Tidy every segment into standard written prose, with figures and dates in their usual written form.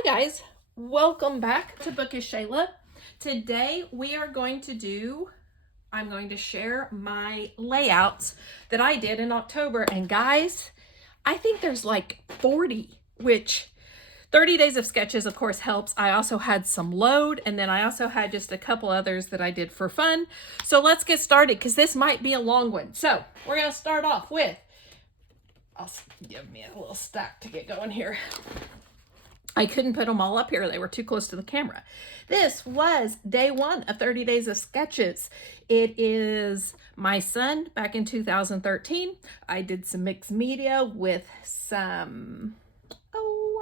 Hi guys, welcome back to Bookish Shayla. Today I'm going to share my layouts that I did in October. And guys, I think there's like 40, which 30 days of sketches of course helps. I also had some load, and then I also had just a couple others that I did for fun. So let's get started because this might be a long one. So we're going to start off with, I'll give me a little stack to get going here. I couldn't put them all up here. They were too close to the camera. This was day one of 30 days of sketches. It is my son back in 2013. I did some mixed media with some,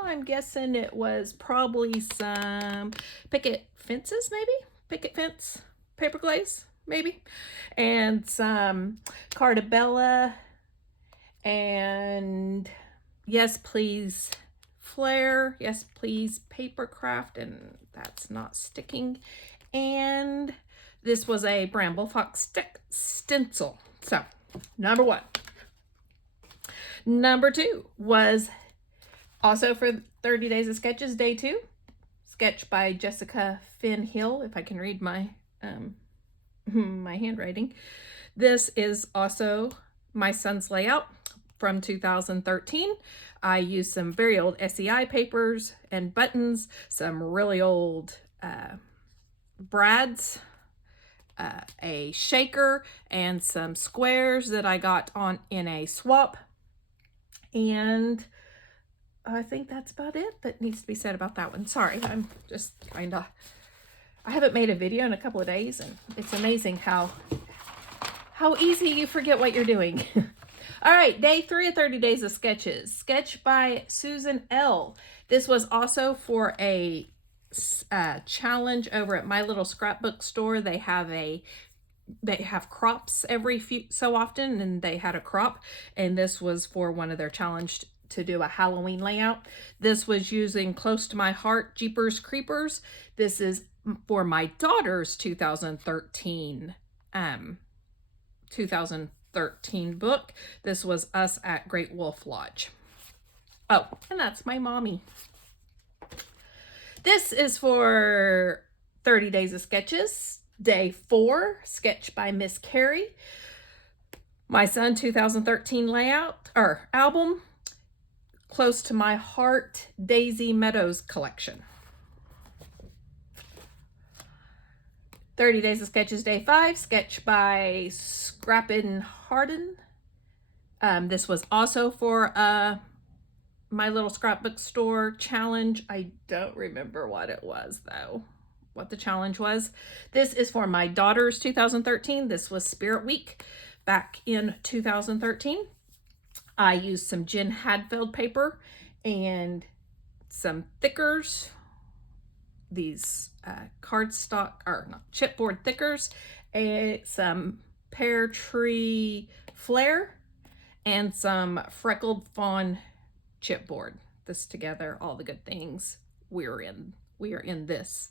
I'm guessing it was probably some picket fences, maybe? Picket fence, paper glaze, maybe? And some Cartabella and Yes Please Flair, Yes Please paper craft, and that's not sticking. And this was a Bramble Fox stencil. So number one. Number two was also for 30 days of sketches, day two, sketch by Jessica Finn Hill, if I can read my my handwriting. This is also my son's layout from 2013. I used some very old SEI papers and buttons, some really old brads, a shaker, and some squares that I got on in a swap. And I think that's about it that needs to be said about that one. Sorry, I'm just I haven't made a video in a couple of days, and it's amazing how easy you forget what you're doing. All right, day three of 30 days of sketches. Sketch by Susan L. This was also for a challenge over at My Little Scrapbook Store. They have crops every so often, and they had a crop, and this was for one of their challenge to do a Halloween layout. This was using Close to My Heart, Jeepers Creepers. This is for my daughter's 2013 book. This was Us at Great Wolf Lodge. Oh, and that's my mommy. This is for 30 days of sketches. Day four, sketch by Miss Carrie. My son 2013 layout or album, Close to My Heart, Daisy Meadows collection. 30 days of sketches, day five, sketch by Scrappin Harden. This was also for My Little Scrapbook Store challenge. I don't remember what it was though, what the challenge was. This is for my daughter's 2013. This was Spirit Week back in 2013. I used some Jen Hadfield paper and some thickers, these cardstock or not chipboard thickers, and some Pear Tree Flair, and some Freckled Fawn chipboard. This together, all the good things. We are in this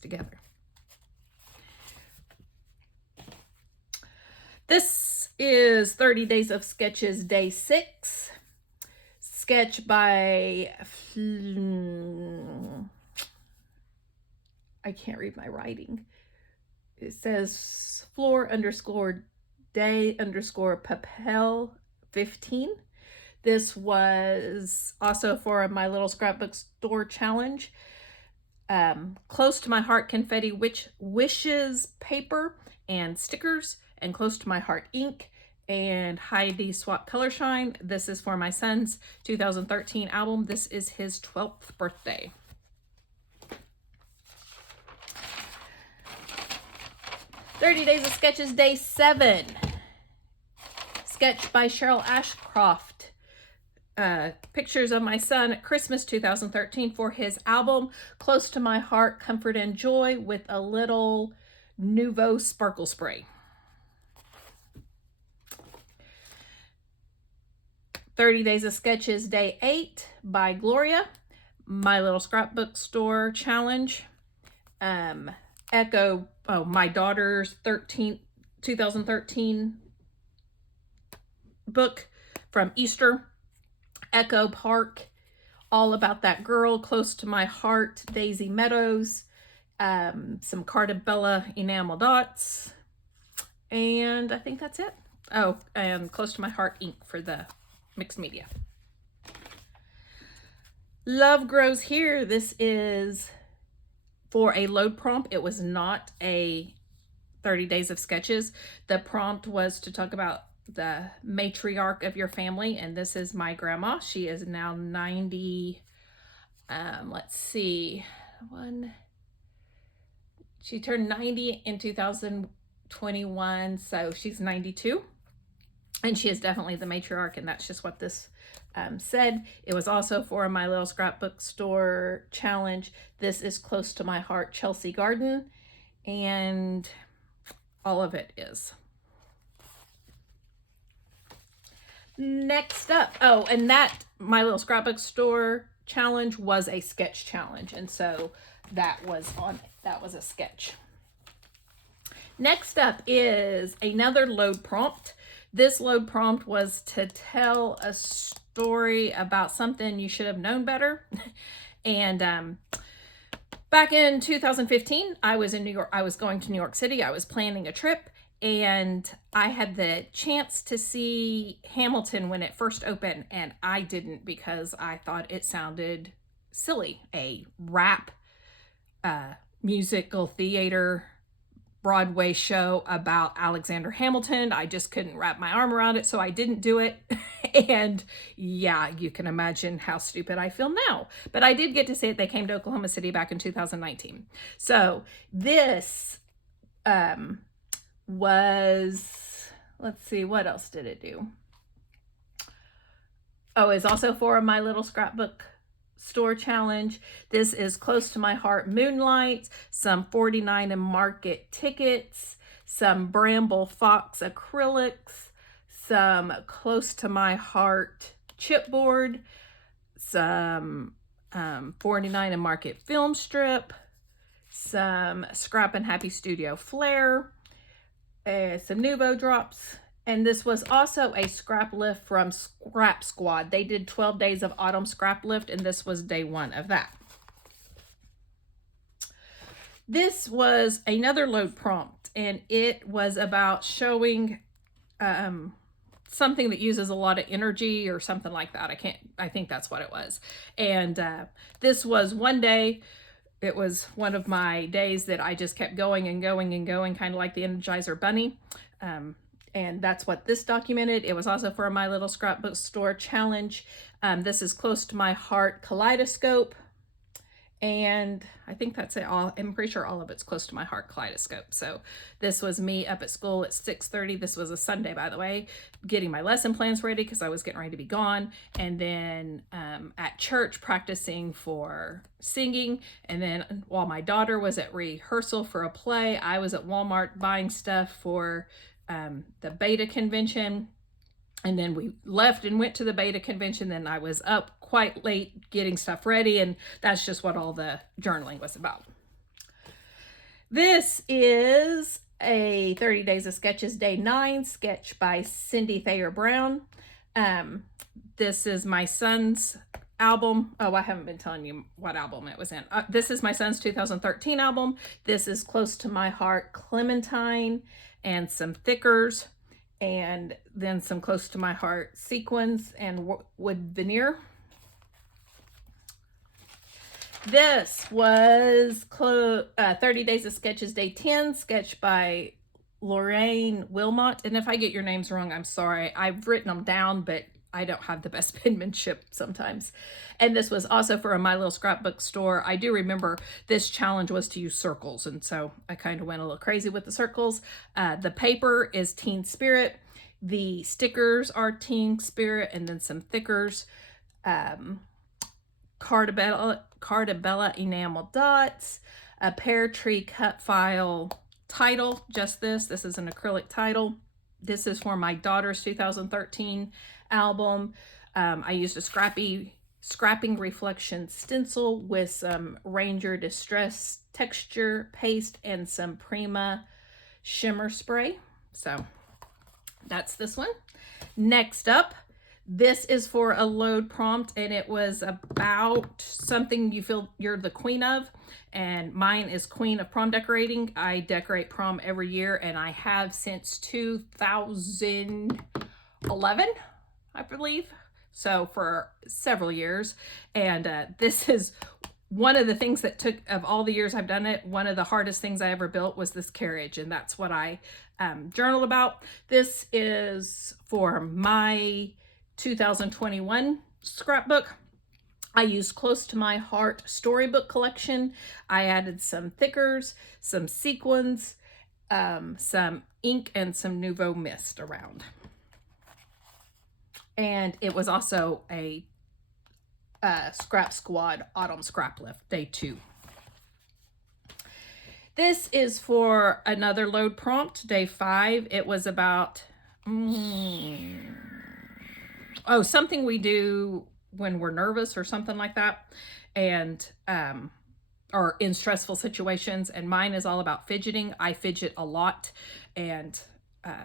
together. This is 30 days of sketches, day six. Sketch by I can't read my writing. It says floor_day_papel 15. This was also for My Little Scrapbook Store challenge. Close to My Heart confetti wishes paper and stickers, and Close to My Heart ink and Heidi Swap Color Shine. This is for my son's 2013 album. This is his 12th birthday. "30 Days of Sketches, day seven. Sketch by Cheryl Ashcroft. Pictures of my son at Christmas 2013 for his album, Close to My Heart, Comfort and Joy, with a little Nouveau sparkle spray. 30 Days of Sketches, day eight by Gloria. My Little Scrapbook Store challenge. My daughter's 2013 book from Easter. Echo Park All About That Girl, Close to My Heart, Daisy Meadows, some Carta Bella enamel dots, and I think that's it. Oh, and Close to My Heart ink for the mixed media. Love Grows Here. This is for a load prompt. It was not a 30 days of sketches. The prompt was to talk about the matriarch of your family, and this is my grandma. She is now 90. Let's see, she turned 90 in 2021, so she's 92, and she is definitely the matriarch, and that's just what this said. It was also for my little scrapbook store challenge. This is Close to My Heart, Chelsea Garden, and all of it is. Next up, oh, and that my little scrapbook store challenge was a sketch challenge, and so that was a sketch. Next up is another load prompt. This load prompt was to tell a story about something you should have known better. And back in 2015, I was in New York. I was going to New York City. I was planning a trip, and I had the chance to see Hamilton when it first opened, and I didn't because I thought it sounded silly. A rap musical theater Broadway show about Alexander Hamilton. I just couldn't wrap my arm around it, so I didn't do it. And yeah, you can imagine how stupid I feel now. But I did get to see it. They came to Oklahoma City back in 2019. So this was, let's see, what else did it do? Oh, it's also for my little scrapbook store challenge. This is Close to My Heart Moonlight, some 49 and Market tickets, some Bramble Fox acrylics, some Close to My Heart chipboard, some 49 and Market film strip, some Scrap and Happy Studio Flair, some Nuvo drops. And this was also a scrap lift from Scrap Squad. They did 12 days of autumn scrap lift, and this was day one of that. This was another load prompt, and it was about showing something that uses a lot of energy or something like that. I think that's what it was. And this was one day. It was one of my days that I just kept going and going and going, kind of like the Energizer Bunny. And that's what this documented. It was also for my little scrapbook store challenge. This is Close to My Heart Kaleidoscope. And I think that's it all. I'm pretty sure all of it's Close to My Heart Kaleidoscope. So this was me up at school at 6:30. This was a Sunday, by the way, getting my lesson plans ready because I was getting ready to be gone. And then at church practicing for singing. And then while my daughter was at rehearsal for a play, I was at Walmart buying stuff for the beta convention. And then we left and went to the beta convention. Then I was up quite late getting stuff ready. And that's just what all the journaling was about. This is a 30 Days of Sketches Day 9 sketch by Cindy Thayer Brown. This is my son's album. Oh, I haven't been telling you what album it was in. This is my son's 2013 album. This is Close to My Heart Clementine and some thickers, and then some Close to My Heart sequins and wood veneer. This was 30 Days of Sketches Day 10, sketch by Lorraine Wilmot. And if I get your names wrong, I'm sorry. I've written them down, but I don't have the best penmanship sometimes. And this was also for my little scrapbook store. I do remember this challenge was to use circles, and so I kind of went a little crazy with the circles. The paper is Teen Spirit. The stickers are Teen Spirit, and then some thickers. Carta Bella enamel dots. A Pear Tree cut file title. Just this. This is an acrylic title. This is for my daughter's 2013 album. I used a scrapping reflection stencil with some Ranger Distress texture paste and some Prima shimmer spray. So that's this one. Next up, This is for a load prompt, and it was about something you feel you're the queen of, and mine is Queen of Prom Decorating. I decorate prom every year, and I have since 2011, I believe. So for several years, and this is one of the things that took, of all the years I've done it, one of the hardest things I ever built was this carriage, and that's what I journaled about. This is for my 2021 scrapbook. I used Close to My Heart storybook collection. I added some thickers, some sequins, some ink, and some Nouveau Mist around. And it was also a Scrap Squad Autumn Scrap Lift Day 2. This is for another load prompt, Day 5. It was about something we do when we're nervous or something like that, and or in stressful situations. And mine is all about fidgeting. I fidget a lot, and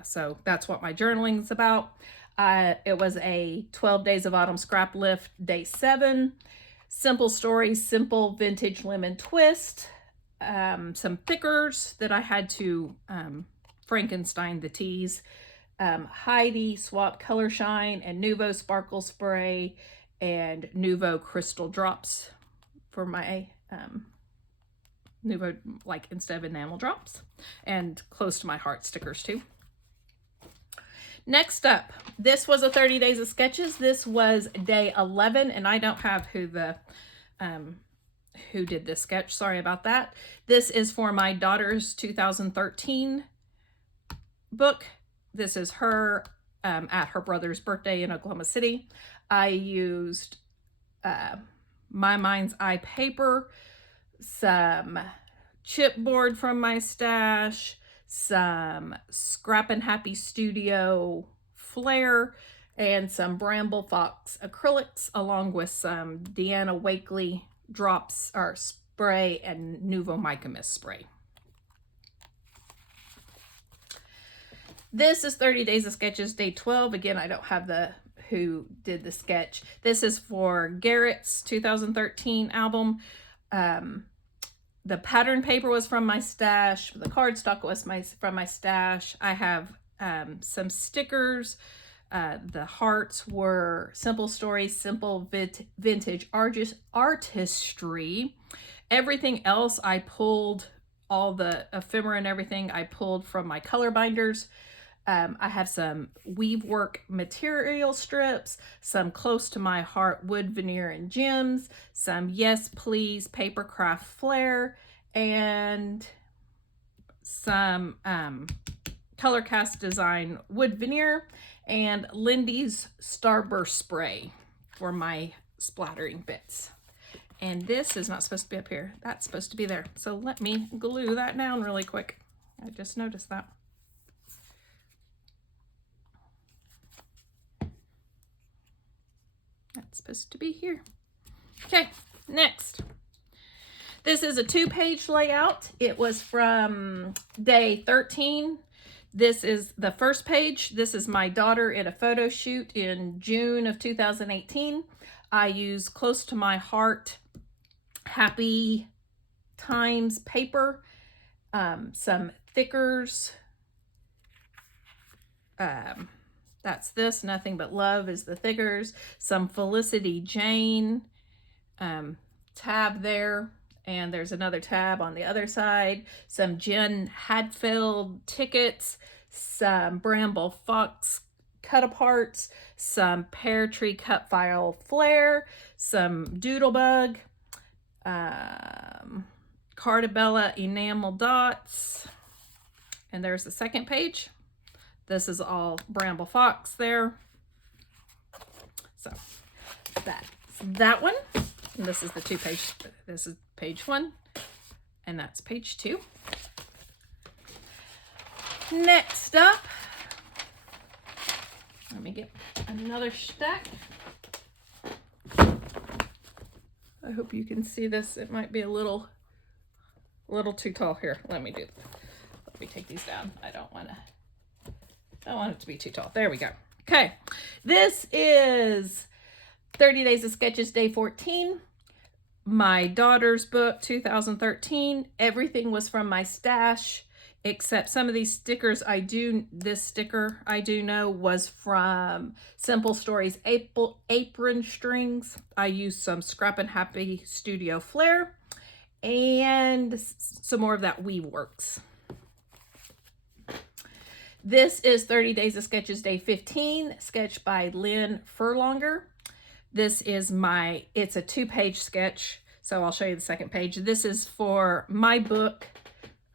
so that's what my journaling is about. It was a 12 Days of Autumn Scrap Lift, Day 7. Simple stories, simple vintage lemon twist. Some thickers that I had to Frankenstein the teas. Heidi Swap Color Shine and Nouveau Sparkle Spray and Nouveau Crystal Drops for my Nouveau, like instead of enamel drops, and Close to My Heart stickers too. Next up, this was a 30 Days of Sketches. This was Day 11, and I don't have who did this sketch. Sorry about that. This is for my daughter's 2013 book. This is her at her brother's birthday in Oklahoma City. I used My Mind's Eye paper, some chipboard from my stash, some Scrappin' Happy Studio Flair, and some Bramble Fox acrylics, along with some Deanna Wakely drops or spray and Nouveau Mica Mist spray. This is 30 Days of Sketches, Day 12. Again, I don't have who did the sketch. This is for Garrett's 2013 album. The pattern paper was from my stash. The cardstock was from my stash. I have some stickers. The hearts were Simple Stories, Simple Vintage Artistry. Everything else I pulled, all the ephemera and everything I pulled from my color binders. I have some weave work material strips, some Close to My Heart wood veneer and gems, some Yes Please paper craft flair, and some Color Cast Design wood veneer, and Lindy's Starburst spray for my splattering bits. And this is not supposed to be up here. That's supposed to be there. So let me glue that down really quick. I just noticed that. That's supposed to be here. Okay, next. This is a 2-page layout. It was from Day 13. This is the first page. This is my daughter in a photo shoot in June of 2018. I use Close to My Heart Happy Times paper, some thickers. That's this, Nothing But Love is the thickers. Some Felicity Jane tab there. And there's another tab on the other side. Some Jen Hadfield tickets. Some Bramble Fox cut aparts. Some Pear Tree cut file flair. Some Doodlebug. Cardabella enamel dots. And there's the second page. This is all Bramble Fox there. So that's that one. And this is the 2-page. This is page 1. And that's page 2. Next up, let me get another stack. I hope you can see this. It might be a little too tall here. Let me take these down. I don't want it to be too tall. There we go. Okay, this is 30 Days of Sketches, day 14. My daughter's book, 2013. Everything was from my stash, except some of these stickers this sticker I do know was from Simple Stories apron strings. I used some Scrappin' Happy Studio Flair and some more of that Weaveworks. This is 30 Days of Sketches, day 15, sketched by Lynn Furlonger. This is it's a 2-page sketch, so I'll show you the second page. This is for my book,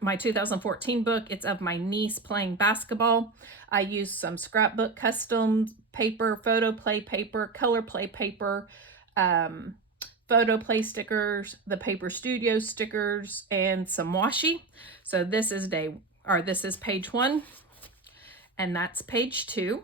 my 2014 book. It's of my niece playing basketball. I used some scrapbook custom paper, photo play paper, color play paper, photo play stickers, the Paper Studio stickers, and some washi. So this is page 1, and that's page 2.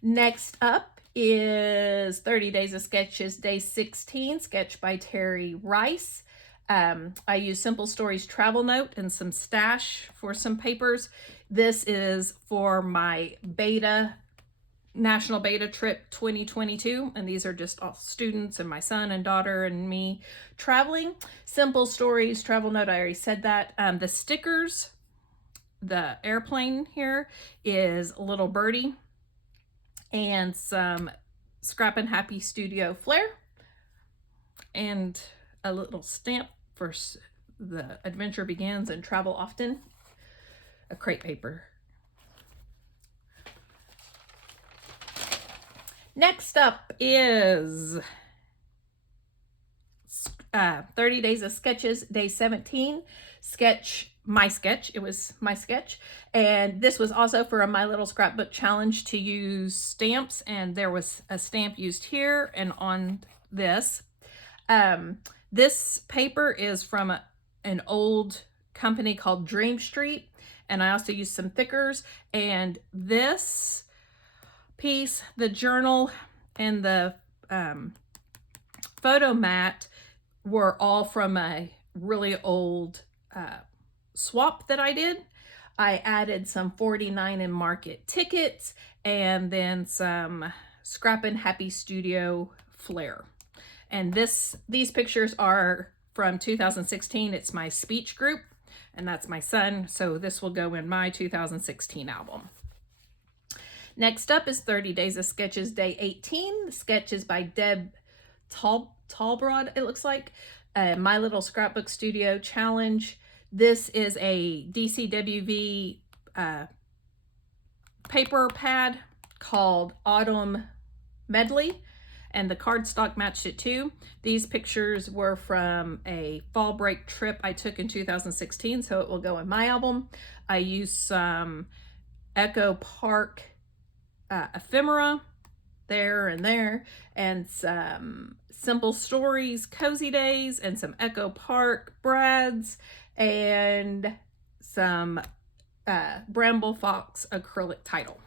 Next up is 30 Days of Sketches, day 16, sketched by Terry Rice. I use Simple Stories travel note and some stash for some papers. This is for my National Beta Trip 2022, and these are just all students and my son and daughter and me traveling. Simple Stories travel note, I already said that. The stickers, the airplane here is a little birdie, and some Scrappin' Happy Studio Flair, and a little stamp for the adventure begins and travel often, a crepe paper. Next up is 30 Days of Sketches, day 17, my sketch. It was my sketch, and this was also for a My Little Scrapbook Challenge to use stamps, and there was a stamp used here and on this. This paper is from an old company called Dream Street, and I also used some thickers, and this piece, the journal and the photo mat, were all from a really old swap that I did. I added some 49 and Market tickets, and then some Scrappin' Happy Studio Flair. And these pictures are from 2016. It's my speech group, and that's my son. So this will go in my 2016 album. Next up is 30 Days of Sketches, day 18. The sketch is by Deb Talbrod, it looks like. My Little Scrapbook Studio Challenge. This is a DCWV paper pad called Autumn Medley, and the cardstock matched it too. These pictures were from a fall break trip I took in 2016, so it will go in my album. I used some Echo Park ephemera there and there, and some Simple Stories Cozy Days, and some Echo Park brads, and some Bramble Fox acrylic title.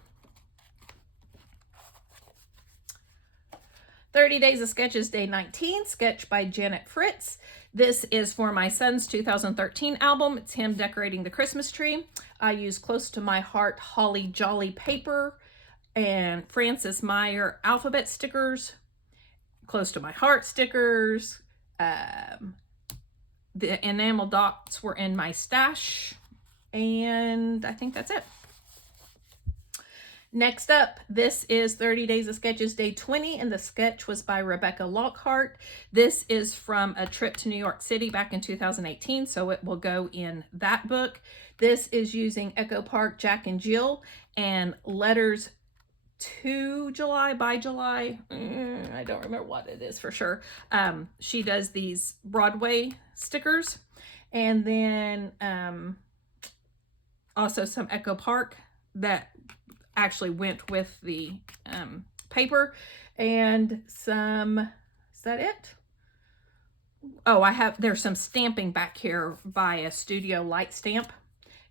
30 Days of Sketches, day 19, sketch by Janet Fritz. This is for my son's 2013 album. It's him decorating the Christmas tree. I use Close to My Heart Holly Jolly paper and Francis Meyer alphabet stickers, Close to My Heart stickers. The enamel dots were in my stash, and I think that's it. Next up, this is 30 Days of Sketches, day 20, and the sketch was by Rebecca Lockhart. This is from a trip to New York City back in 2018, so it will go in that book. This is using Echo Park Jack and Jill and letters to July, by July. I don't remember what it is for sure. She does these Broadway stickers, and then also some Echo Park that actually went with the paper, and some, is that it? Oh, there's some stamping back here by a Studio Light Stamp,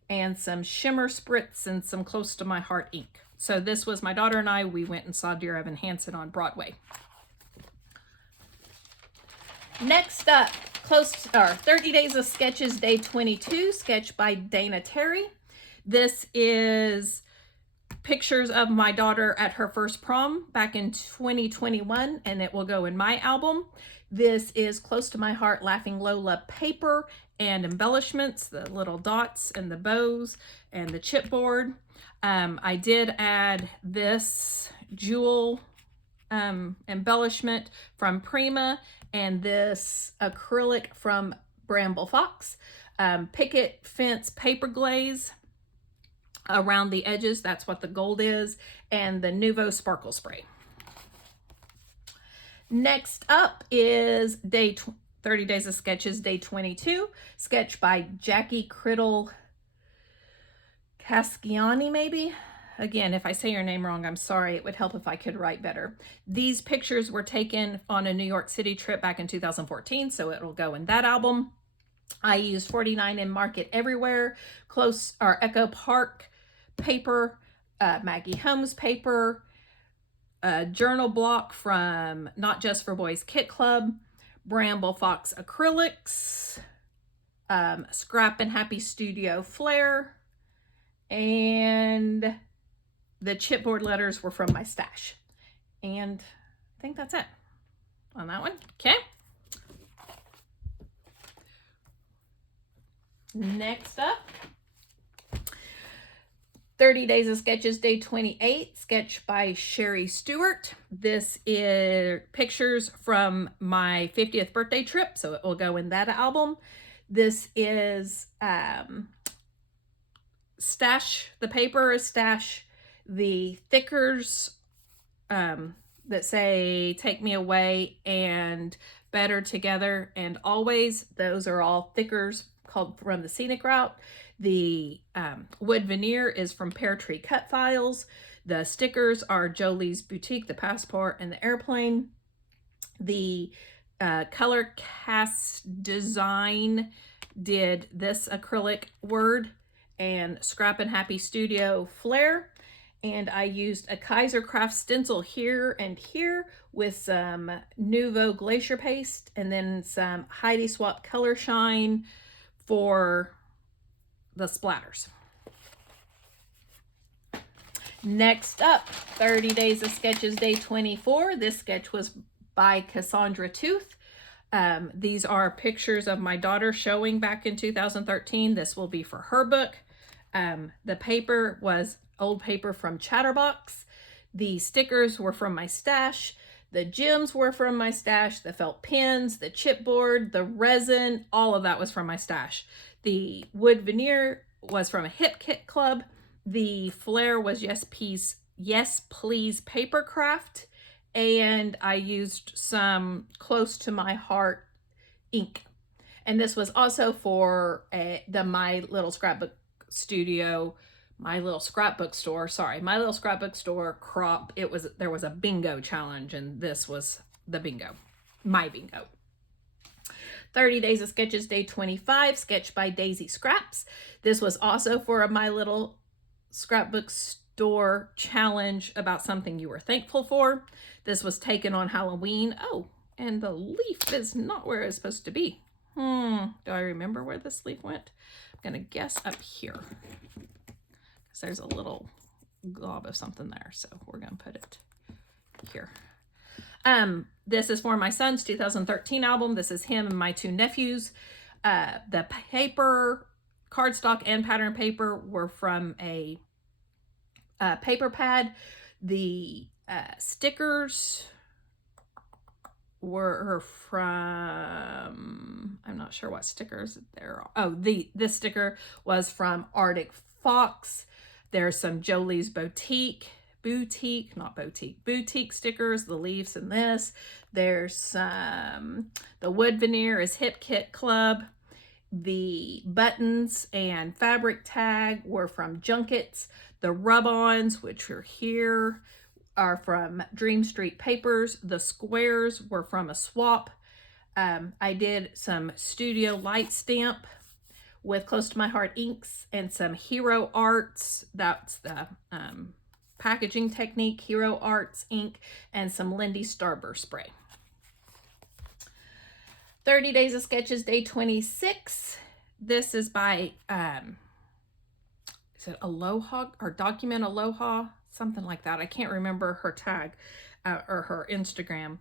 and some shimmer spritz and some Close to My Heart ink. So this was my daughter and I. We went and saw Dear Evan Hansen on Broadway. Next up, 30 Days of Sketches, day 22, sketch by Dana Terry. This is pictures of my daughter at her first prom back in 2021, and it will go in my album. This is Close to My Heart Laughing Lola paper and embellishments, the little dots and the bows and the chipboard. I did add this jewel embellishment from Prima and this acrylic from Bramble Fox. Picket fence paper glaze around the edges, that's what the gold is, and the Nuvo sparkle spray. Next up is 30 Days of Sketches, day 22, sketch by Jackie Criddle Casciani, maybe? Again, if I say your name wrong, I'm sorry. It would help if I could write better. These pictures were taken on a New York City trip back in 2014, so it'll go in that album. I used 49 in Market Everywhere, Echo Park paper, Maggie Holmes paper, a journal block from Not Just for Boys Kit Club, Bramble Fox acrylics, Scrap and Happy Studio Flair, and the chipboard letters were from my stash. And I think that's it on that one. Okay. Next up, 30 Days of Sketches, day 28, sketch by Sherry Stewart. This is pictures from my 50th birthday trip, so it will go in that album. This is Stash, the paper is Stash. The thickers that say Take Me Away and Better Together and Always, those are all thickers called from the Scenic Route. The wood veneer is from Pear Tree Cut Files. The stickers are Jolie's Boutique, the Passport, and the Airplane. The Color Cast Design did this acrylic word and Scrap and Happy Studio Flair. And I used a Kaiser Craft stencil here and here with some Nuvo Glacier Paste and then some Heidi Swapp Color Shine for the splatters. Next up, 30 Days of Sketches, day 24. This sketch was by Cassandra Tooth. These are pictures of my daughter showing back in 2013. This will be for her book. The paper was old paper from Chatterbox. The stickers were from my stash. The gems were from my stash. The felt pins, the chipboard, the resin, all of that was from my stash. The wood veneer was from a Hip Kit Club. The Flair was Yes Please Paper Craft. And I used some Close to My Heart ink. And this was also for the My Little Scrapbook Store crop. There was a bingo challenge, and this was the bingo, my bingo. 30 Days of Sketches, day 25, sketch by Daisy Scraps. This was also for a My Little Scrapbook Store challenge about something you were thankful for. This was taken on Halloween. Oh, and the leaf is not where it's supposed to be. Do I remember where this leaf went? I'm gonna guess up here. Because there's a little glob of something there, so we're gonna put it here. This is for my son's 2013 album. This is him and my two nephews. The paper, cardstock and pattern paper were from a paper pad. The stickers were from, I'm not sure what stickers there are. Oh, this sticker was from Arctic Fox. There's some Jolie's Boutique stickers, the leaves in this. There's some, the wood veneer is Hip Kit Club. The buttons and fabric tag were from Junkets. The rub-ons, which are here, are from Dream Street Papers. The squares were from a swap. I did some Studio Light Stamp with Close to My Heart inks and some Hero Arts. That's the packaging technique, Hero Arts ink, and some Lindy Starburst spray. 30 Days of Sketches, day 26. This is by is it Aloha or Document Aloha? Something like that. I can't remember her tag or her Instagram,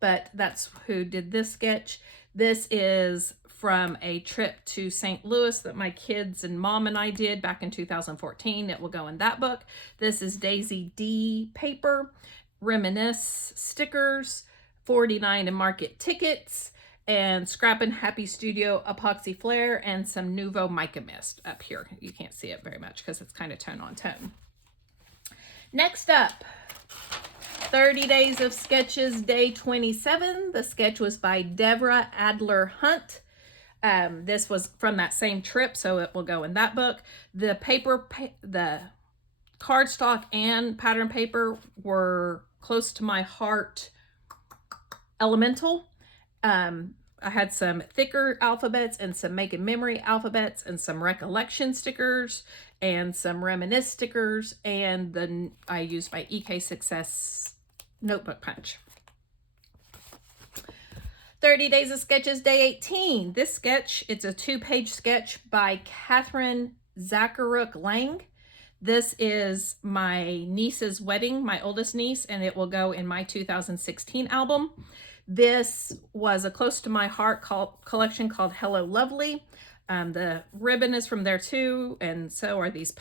but that's who did this sketch. This is from a trip to St. Louis that my kids and mom and I did back in 2014. It will go in that book. This is Daisy D paper, Reminisce stickers, 49 and Market tickets, and Scrappin' Happy Studio epoxy flare, and some Nuvo mica mist up here. You can't see it very much because it's kind of tone on tone. Next up, 30 Days of Sketches, day 27. The sketch was by Deborah Adler Hunt. This was from that same trip, so it will go in that book. The the cardstock and pattern paper were close to my heart. Elemental. I had some thicker alphabets and some making memory alphabets and some recollection stickers and some reminisce stickers, and then I used my EK Success notebook punch. 30 Days of Sketches, day 18. This sketch, it's a 2-page sketch by Catherine Zacharuk Lang. This is my niece's wedding, my oldest niece, and it will go in my 2016 album. This was a close to my heart collection called Hello Lovely. The ribbon is from there too, and so are these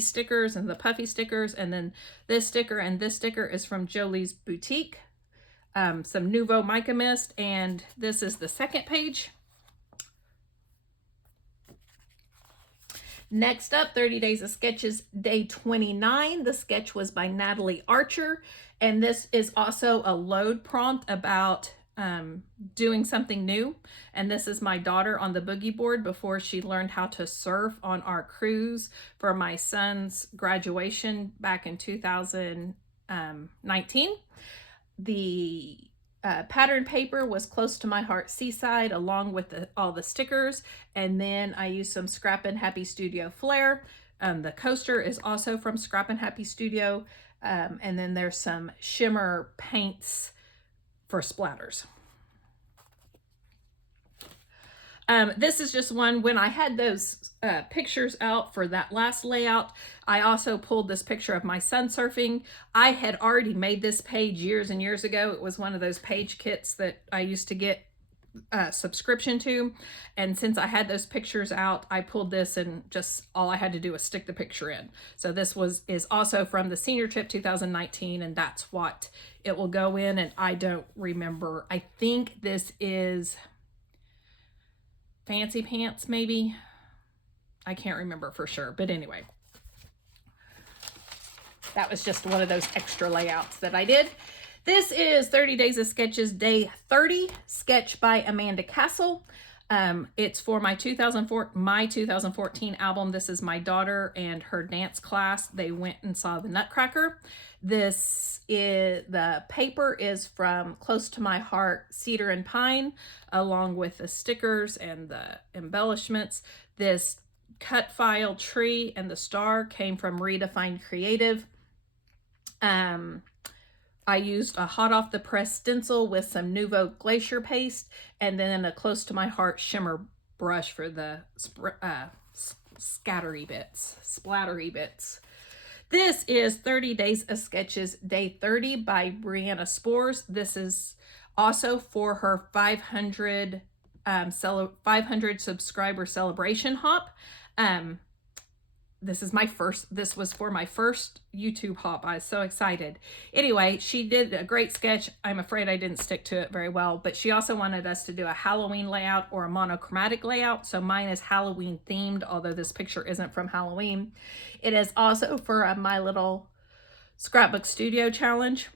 stickers and the puffy stickers, and then this sticker and this sticker is from Jolie's Boutique. Some Nuvo mica mist, and this is the second page. Next up, 30 Days of Sketches, day 29. The sketch was by Natalie Archer, and this is also a load prompt about doing something new. And this is my daughter on the boogie board before she learned how to surf on our cruise for my son's graduation back in 2019. The pattern paper was close to my heart, Seaside, along with all the stickers, and then I used some Scrappin' Happy Studio Flair. The coaster is also from Scrappin' Happy Studio, and then there's some shimmer paints for splatters. This is just one, when I had those pictures out for that last layout, I also pulled this picture of my son surfing. I had already made this page years and years ago. It was one of those page kits that I used to get a subscription to. And since I had those pictures out, I pulled this, and just all I had to do was stick the picture in. So this is also from the senior trip 2019, and that's what it will go in. And I don't remember. I think this is Fancy Pants, maybe. I can't remember for sure, but anyway, that was just one of those extra layouts that I did. This is 30 Days of Sketches, day 30, sketch by Amanda Castle. It's for my 2014 album. This is my daughter and her dance class. They went and saw the Nutcracker. The paper is from Close to My Heart, Cedar and Pine, along with the stickers and the embellishments. This cut file tree and the star came from Redefined Creative. I used a hot off the press stencil with some Nuvo Glacier paste, and then a Close to My Heart shimmer brush for the splattery bits. This is 30 Days of Sketches, day 30 by Brianna Spores. This is also for her 500 subscriber celebration hop. This was for my first YouTube hop. I was so excited. Anyway, she did a great sketch. I'm afraid I didn't stick to it very well, but she also wanted us to do a Halloween layout or a monochromatic layout. So mine is Halloween themed, although this picture isn't from Halloween. It is also for My Little Scrapbook Studio Challenge.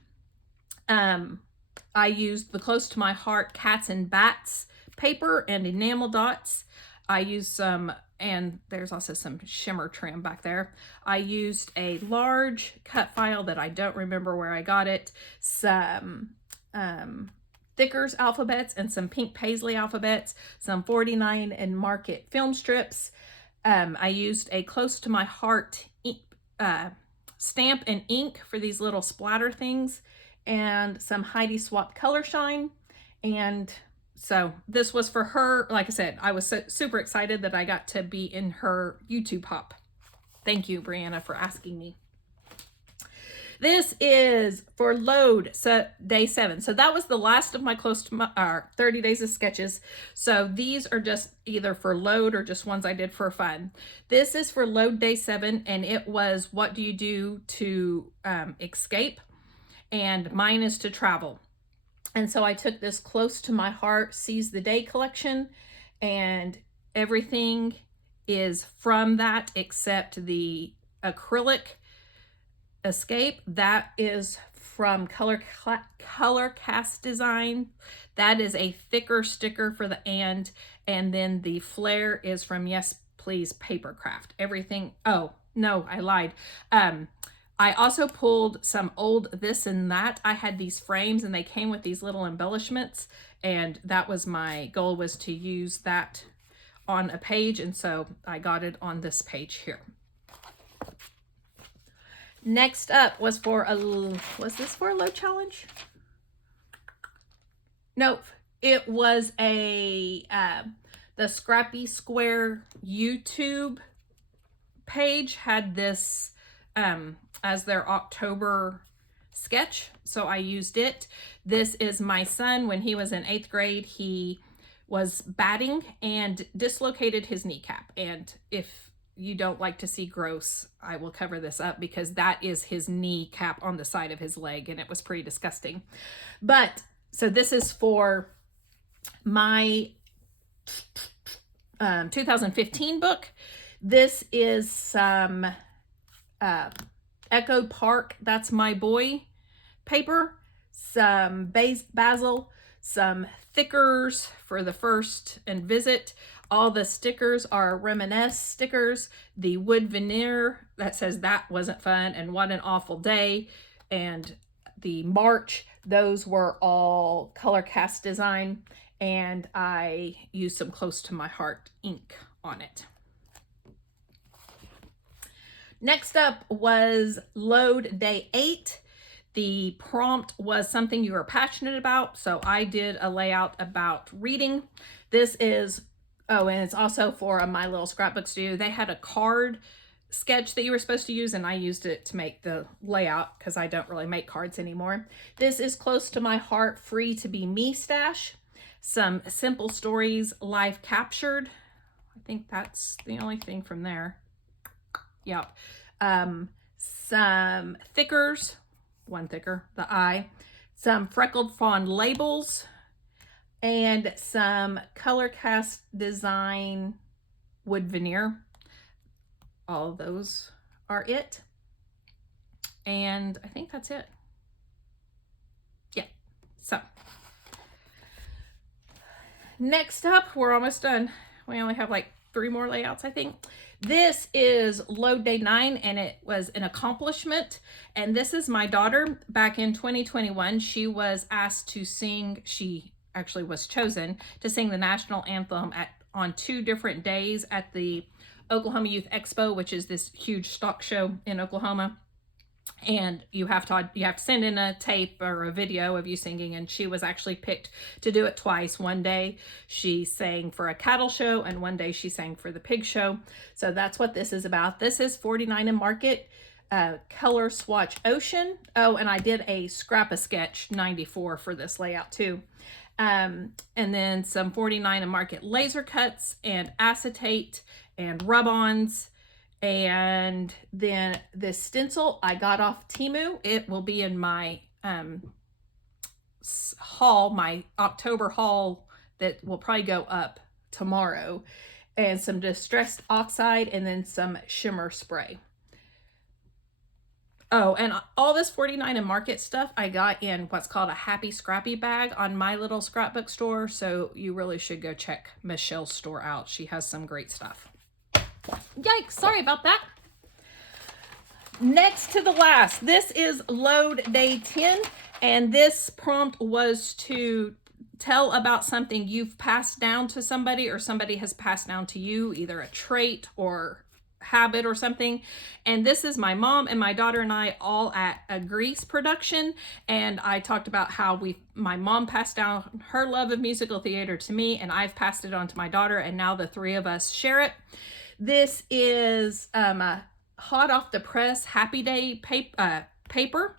I used the Close to My Heart Cats and Bats paper and enamel dots. I used some, and there's also some shimmer trim back there. I used a large cut file that I don't remember where I got it, some Thickers alphabets and some pink paisley alphabets, some 49 and Market film strips. I used a Close to My Heart stamp and ink for these little splatter things, and some Heidi Swapp Color Shine. And so this was for her. Like I said, I was super excited that I got to be in her YouTube hop. Thank you, Brianna, for asking me. This is for load, so day 7. So that was the last of my close to my 30 days of sketches. So these are just either for load or just ones I did for fun. This is for load day 7, and it was what do you do to escape, and mine is to travel. And so I took this close to my heart, Seize the Day collection, and everything is from that except the acrylic escape. That is from Color Cast Design. That is a thicker sticker for the and then the flare is from Yes Please Papercraft. Everything, oh no, I lied. I also pulled some old this and that. I had these frames and they came with these little embellishments, and that was my goal, was to use that on a page, and so I got it on this page here. Next up was for a, was this for a load challenge? Nope, it was a, the Scrappy Square YouTube page had this as their October sketch, so I used it. This is my son when he was in 8th grade. He was batting and dislocated his kneecap, and if you don't like to see gross, I will cover this up because that is his kneecap on the side of his leg, and it was pretty disgusting. But so this is for my 2015 book. This is some Echo Park, That's My Boy paper, some basil, some thickers for the first and visit. All the stickers are Reminisce stickers. The wood veneer that says That Wasn't Fun and What an Awful Day, and the March, those were all Color Cast Design, and I used some Close to My Heart ink on it. Next up was load day 8. The prompt was something you were passionate about, so I did a layout about reading. This is, oh, and it's also for My Little Scrapbook Studio. They had a card sketch that you were supposed to use, and I used it to make the layout because I don't really make cards anymore. This is Close to My Heart, Free to Be Me stash. Some Simple Stories, Life Captured. I think that's the only thing from there. Yep. Some thickers, one thicker, the I, some Freckled Fawn labels, and some Color Cast Design wood veneer. All of those are it. And I think that's it. Yeah. So next up, we're almost done. We only have like 3 more layouts, I think. This is load day 9, and it was an accomplishment. And this is my daughter. Back in 2021, she was asked to sing, she actually was chosen to sing the national anthem on 2 different days at the Oklahoma Youth Expo, which is this huge stock show in Oklahoma. And you have to send in a tape or a video of you singing, and she was actually picked to do it twice. One day she sang for a cattle show, and one day she sang for the pig show. So that's what this is about. This is 49 and Market Color Swatch Ocean. Oh, and I did a Scrap-A-Sketch 94 for this layout too. And then some 49 and Market laser cuts and acetate and rub-ons. And then this stencil I got off Temu. It will be in my haul, my October haul that will probably go up tomorrow. And some Distressed Oxide, and then some shimmer spray. Oh, and all this 49 and Market stuff I got in what's called a Happy Scrappy bag on My Little Scrapbook Store. So you really should go check Michelle's store out. She has some great stuff. Yikes, sorry about that. Next to the last, this is load day 10, and this prompt was to tell about something you've passed down to somebody or somebody has passed down to you, either a trait or habit or something. And this is my mom and my daughter and I all at a Grease production, and I talked about how my mom passed down her love of musical theater to me, and I've passed it on to my daughter, and now the 3 of us share it. This is a hot off the press Happy Day paper.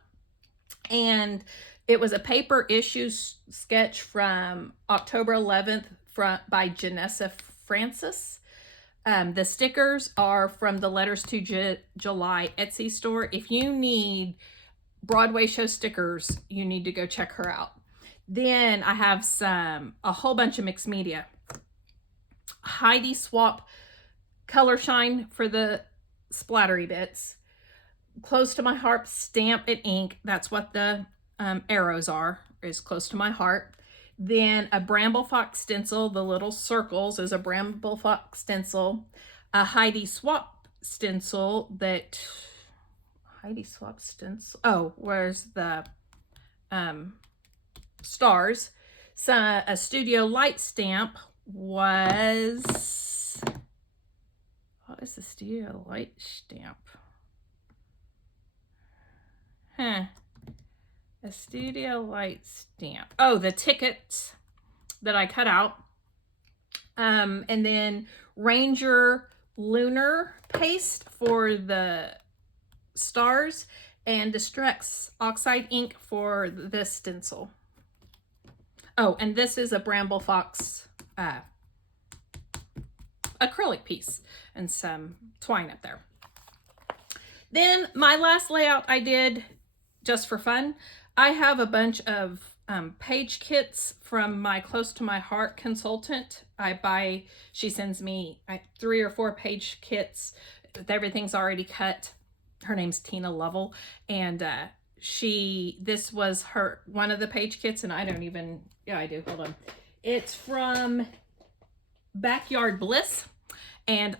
And it was a paper issue sketch from October 11th by Janessa Francis. The stickers are from the Letters to July Etsy store. If you need Broadway show stickers, you need to go check her out. Then I have a whole bunch of mixed media. Heidi Swap Color Shine for the splattery bits. Close to My Heart Stamp and Ink. That's what the arrows are, is close to my heart. Then a Bramble Fox stencil. The little circles is a Bramble Fox stencil. A Heidi Swap stencil that... Heidi Swap stencil. Oh, where's the stars? So a Studio Light stamp was... What is the Studio Light stamp? A Studio Light stamp. Oh, the tickets that I cut out. And then Ranger Lunar paste for the stars, and Distrex Oxide ink for this stencil. Oh, and this is a Bramble Fox acrylic piece and some twine up there. Then my last layout I did just for fun. I have a bunch of page kits from my Close to My Heart consultant. She sends me 3 or 4 page kits. Everything's already cut. Her name's Tina Lovell, and this was one of the page kits, and I don't even, yeah, I do, hold on. It's from Backyard Bliss, and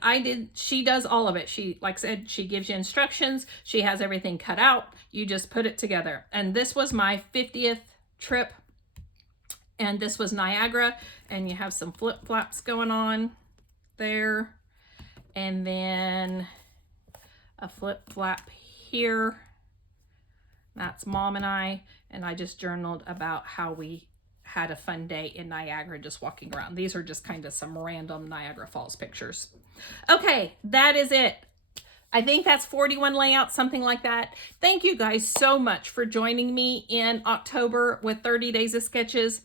she does all of it. She, like I said, she gives you instructions. She has everything cut out. You just put it together. And this was my 50th trip, and this was Niagara, and you have some flip flaps going on there, and then a flip flap here. That's Mom and I just journaled about how we had a fun day in Niagara just walking around. These are just kind of some random Niagara Falls pictures. Okay, that is it. I think that's 41 layouts, something like that. Thank you guys so much for joining me in October with 30 Days of Sketches.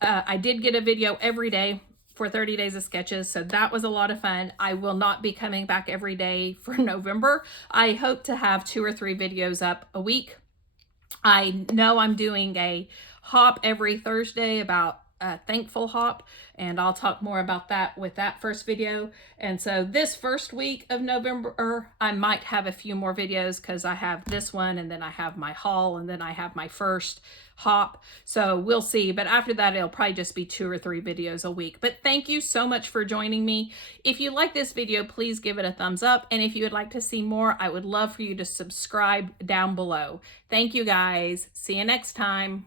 I did get a video every day for 30 Days of Sketches, so that was a lot of fun. I will not be coming back every day for November. I hope to have 2 or 3 videos up a week. I know I'm doing a hop every Thursday about Thankful Hop, and I'll talk more about that with that first video. And so this first week of November, I might have a few more videos because I have this one, and then I have my haul, and then I have my first hop. So we'll see. But after that, it'll probably just be 2 or 3 videos a week. But thank you so much for joining me. If you like this video, please give it a thumbs up. And if you would like to see more, I would love for you to subscribe down below. Thank you guys. See you next time.